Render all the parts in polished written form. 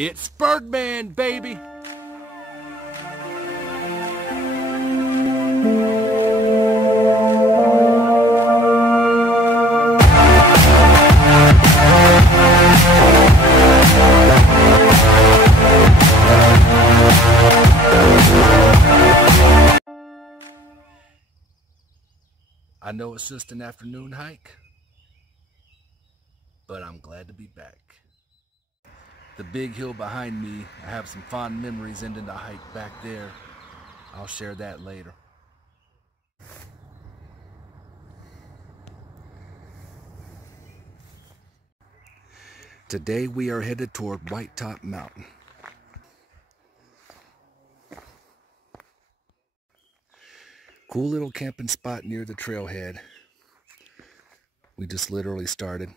It's Birdman, baby! I know it's just an afternoon hike, but I'm glad to be back. The big hill behind me, I have some fond memories ending the hike back there. I'll share that later. Today we are headed toward Whitetop Mountain. Cool little camping spot near the trailhead. We just literally started.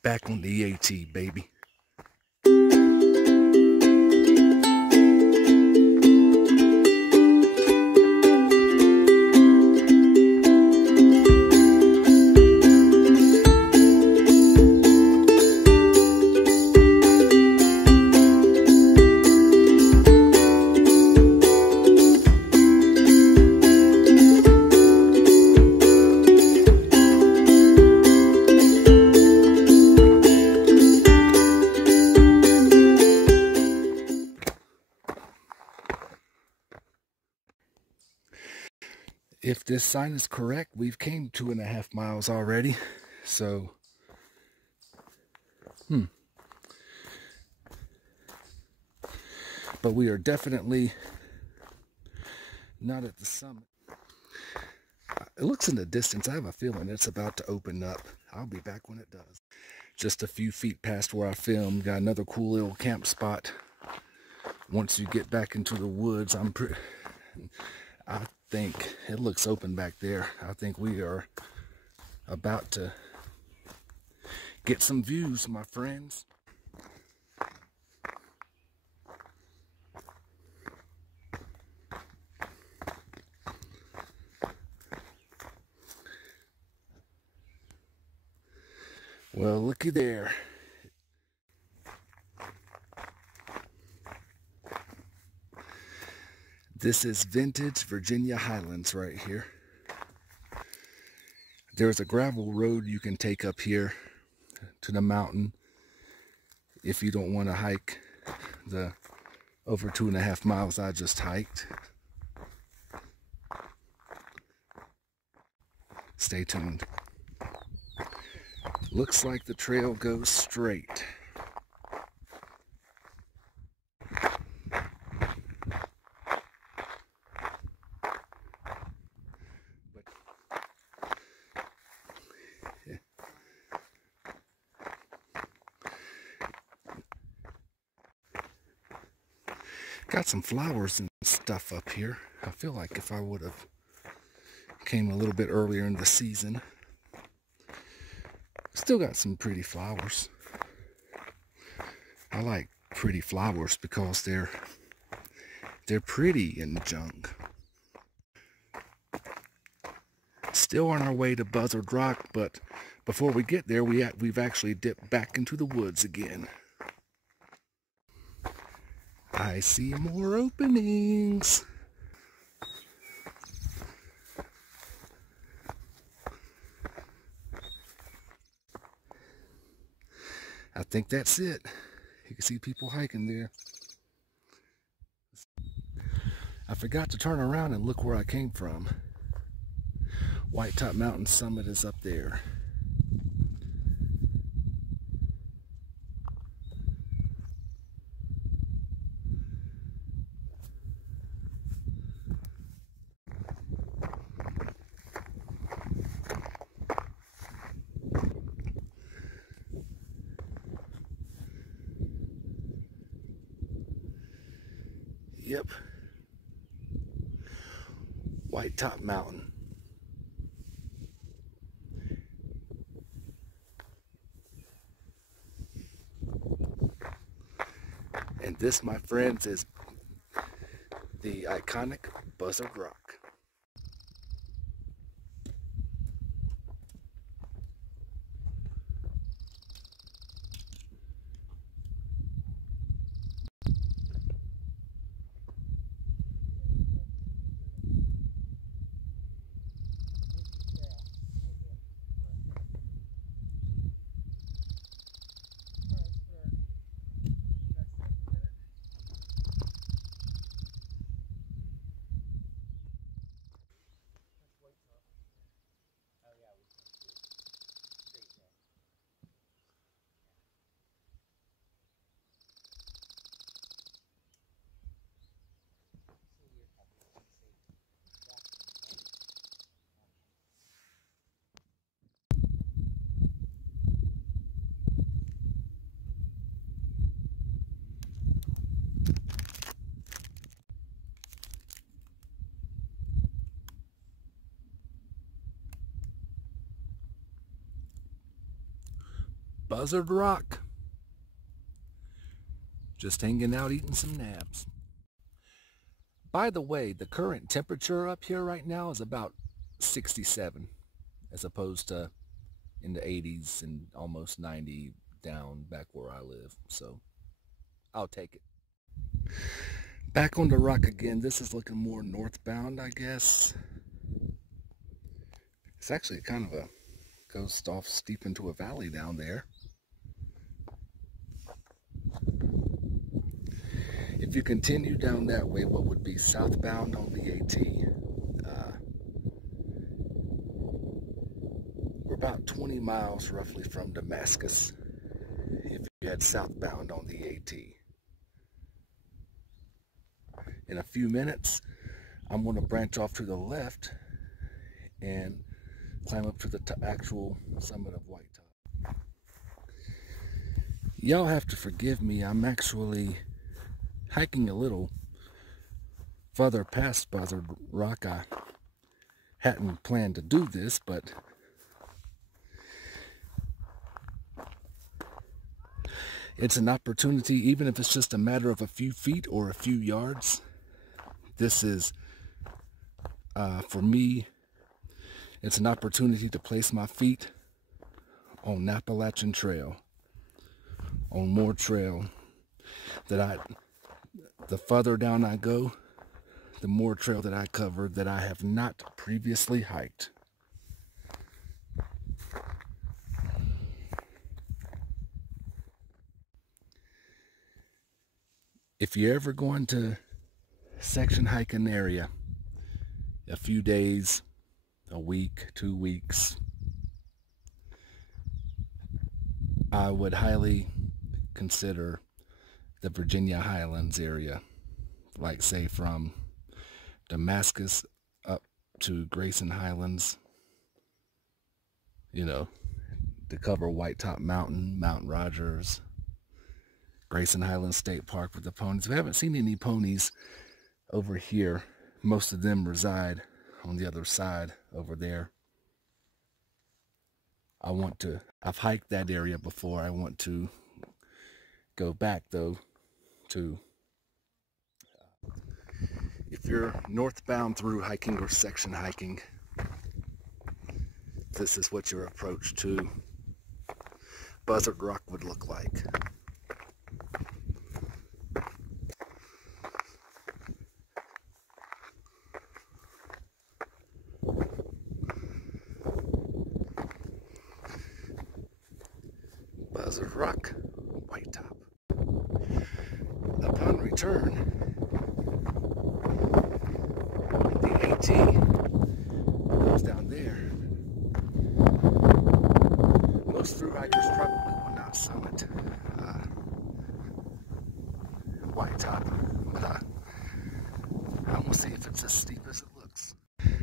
Back on the AT, baby. If this sign is correct, we've came 2.5 miles already, so, But we are definitely not at the summit. It looks in the distance. I have a feeling it's about to open up. I'll be back when it does. Just a few feet past where I filmed. Got another cool little camp spot. Once you get back into the woods, I think it looks open back there. I think we are about to get some views, my friends. Well, looky there. This is vintage Virginia Highlands right here. There's a gravel road you can take up here to the mountain if you don't want to hike the over 2.5 miles I just hiked. Stay tuned. Looks like the trail goes straight. Got some flowers and stuff up here. I feel like if I would have came a little bit earlier in the season. Still got some pretty flowers. I like pretty flowers because they're pretty in the junk. Still on our way to Buzzard Rock, but before we get there, we've actually dipped back into the woods again. I see more openings. I think that's it. You can see people hiking there. I forgot to turn around and look where I came from. Whitetop Mountain summit is up there. Yep. Whitetop Mountain. And this, my friends, is the iconic Buzzard Rock. Buzzard Rock. Just hanging out eating some nabs. By the way, the current temperature up here right now is about 67 as opposed to in the 80s and almost 90 down back where I live. So I'll take it. Back on the rock again. This is looking more northbound, I guess. It's actually kind of a goes off steep into a valley down there. If you continue down that way, what would be southbound on the AT, we're about 20 miles roughly from Damascus if you head southbound on the AT. In a few minutes, I'm going to branch off to the left and climb up to the actual summit of Whitetop. Y'all have to forgive me, I'm actually hiking a little further past Buzzard Rock. I hadn't planned to do this, but it's an opportunity, even if it's just a matter of a few feet or a few yards. This is, for me, it's an opportunity to place my feet on Appalachian Trail, on more trail that the further down I go, the more trail that I cover that I have not previously hiked. If you're ever going to section hike an area, a few days, a week, 2 weeks, I would highly consider the Virginia Highlands area, like say from Damascus up to Grayson Highlands, you know, to cover Whitetop Mountain, Mount Rogers, Grayson Highlands State Park with the ponies. If I haven't seen any ponies over here, most of them reside on the other side over there. I've hiked that area before. I want to go back though to, if you're northbound through hiking or section hiking, this is what your approach to Buzzard Rock would look like. Buzzard Rock, Whitetop. Upon return, the AT goes down there. Most thru hikers probably will not summit Whitetop, but I want to see if it's as steep as it looks.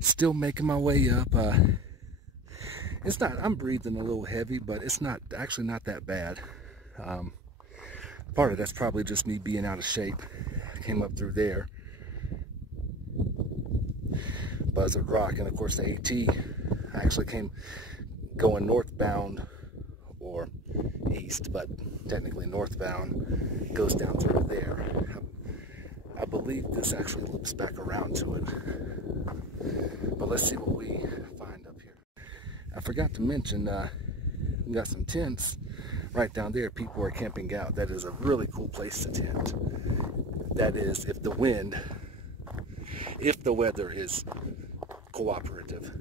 Still making my way up. It's not, I'm breathing a little heavy, but it's not actually not that bad. Part of that's probably just me being out of shape. I came up through there, Buzzard Rock, and of course the AT. I actually came going northbound or east, but technically northbound, goes down through there. I believe this actually loops back around to it. But let's see what we find up here. I forgot to mention, we got some tents right down there. People are camping out. That is a really cool place to tent. That is, if the weather is cooperative.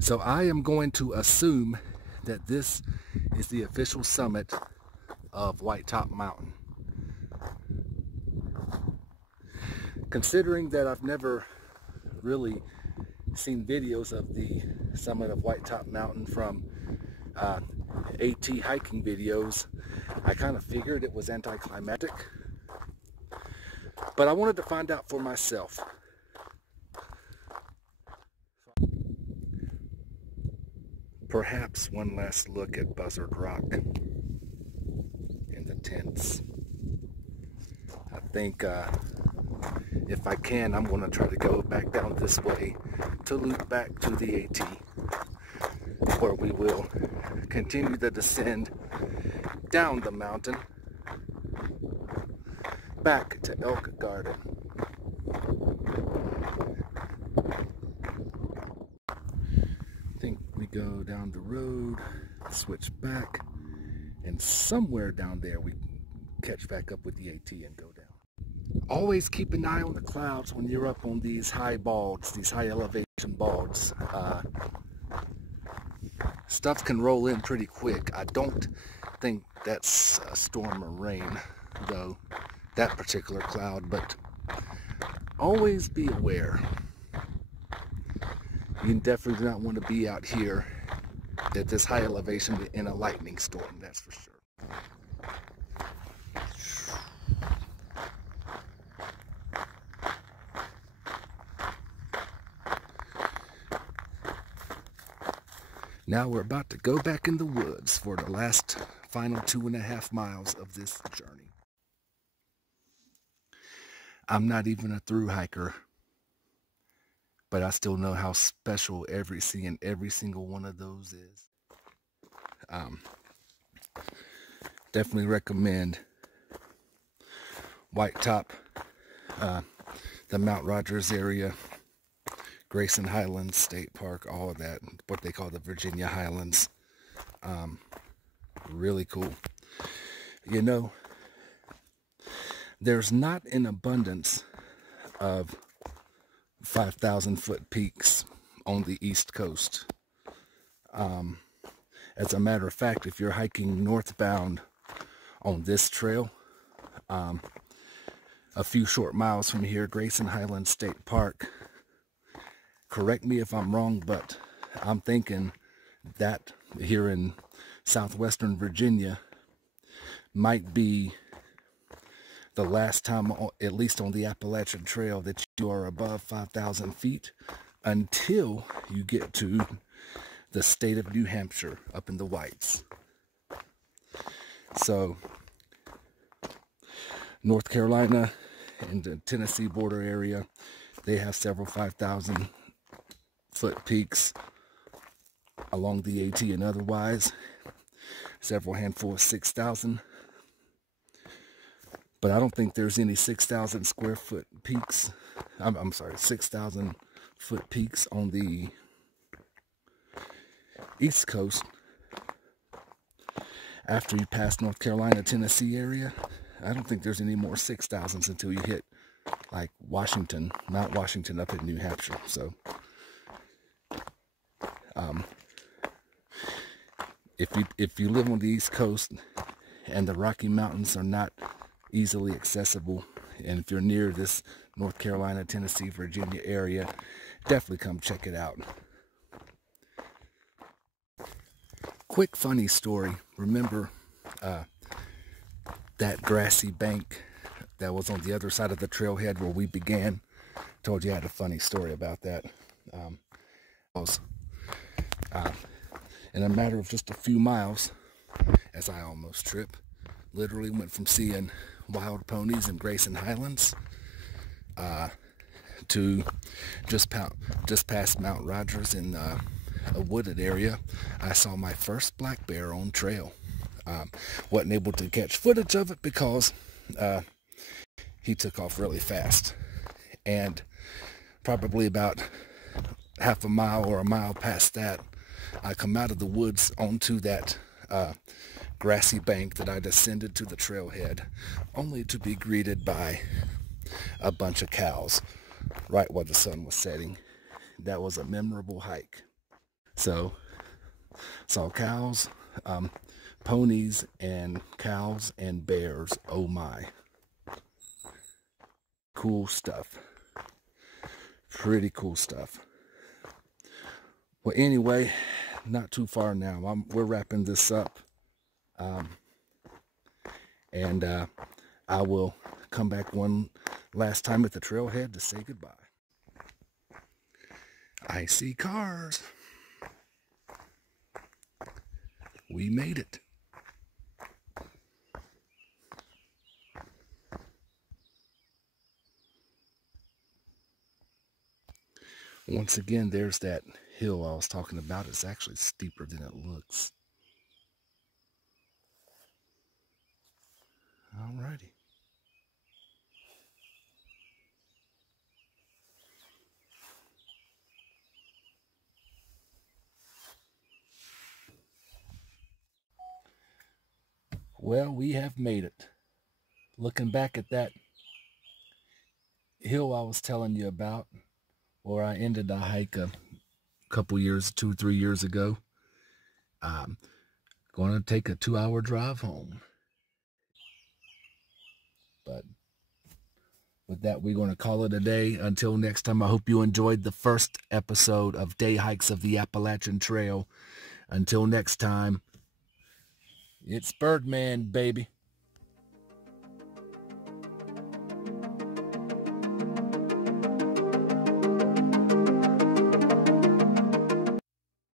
So I am going to assume that this is the official summit of Whitetop Mountain. Considering that I've never really seen videos of the summit of Whitetop Mountain from AT hiking videos, I kind of figured it was anticlimactic, but I wanted to find out for myself. Perhaps one last look at Buzzard Rock in the tents. I think if I can, I'm going to try to go back down this way to loop back to the AT, where we will continue the descent down the mountain back to Elk Garden. I think we go down the road, switch back, and somewhere down there we catch back up with the AT and go down. Always keep an eye on the clouds when you're up on these high balds, these high elevation balds. Stuff can roll in pretty quick. I don't think that's a storm or rain, though, that particular cloud, but always be aware. You definitely do not want to be out here at this high elevation in a lightning storm, that's for sure. Now we're about to go back in the woods for the last final 2.5 miles of this journey. I'm not even a through hiker, but I still know how special seeing every single one of those is. Definitely recommend Whitetop, the Mount Rogers area, Grayson Highlands State Park, all of that, what they call the Virginia Highlands. Really cool. You know, there's not an abundance of 5,000 foot peaks on the East Coast. As a matter of fact, if you're hiking northbound on this trail, a few short miles from here, Grayson Highlands State Park, correct me if I'm wrong, but I'm thinking that here in southwestern Virginia might be the last time, at least on the Appalachian Trail, that you are above 5,000 feet until you get to the state of New Hampshire up in the Whites. So North Carolina and the Tennessee border area, they have several 5,000 foot peaks along the AT and otherwise, several handful of 6,000. But I don't think there's any 6,000 square foot peaks. I'm sorry, 6,000 foot peaks on the East Coast. After you pass North Carolina, Tennessee area, I don't think there's any more 6,000s until you hit like Washington, Mount Washington up in New Hampshire. So if you live on the East Coast and the Rocky Mountains are not easily accessible, and if you're near this North Carolina, Tennessee, Virginia area, definitely come check it out. Quick funny story. Remember that grassy bank that was on the other side of the trailhead where we began? Told you I had a funny story about that. In a matter of just a few miles, as I almost trip, literally went from seeing wild ponies in Grayson Highlands to just past Mount Rogers in a wooded area. I saw my first black bear on trail. Wasn't able to catch footage of it because he took off really fast. And probably about half a mile or a mile past that, I come out of the woods onto that grassy bank that I descended to the trailhead, only to be greeted by a bunch of cows right while the sun was setting. That was a memorable hike. So, saw cows, ponies, and cows and bears. Oh my. Cool stuff. Pretty cool stuff. Well, anyway, not too far now. We're wrapping this up. And I will come back one last time at the trailhead to say goodbye. I see cars. We made it. Once again, there's that hill I was talking about. It's actually steeper than it looks. Alrighty. Well, we have made it. Looking back at that hill I was telling you about, where I ended the hike a couple years, 2-3 years ago, I'm going to take a 2-hour drive home. But with that, we're going to call it a day. Until next time, I hope you enjoyed the first episode of Day Hikes of the Appalachian Trail. Until next time, it's Birdman, baby.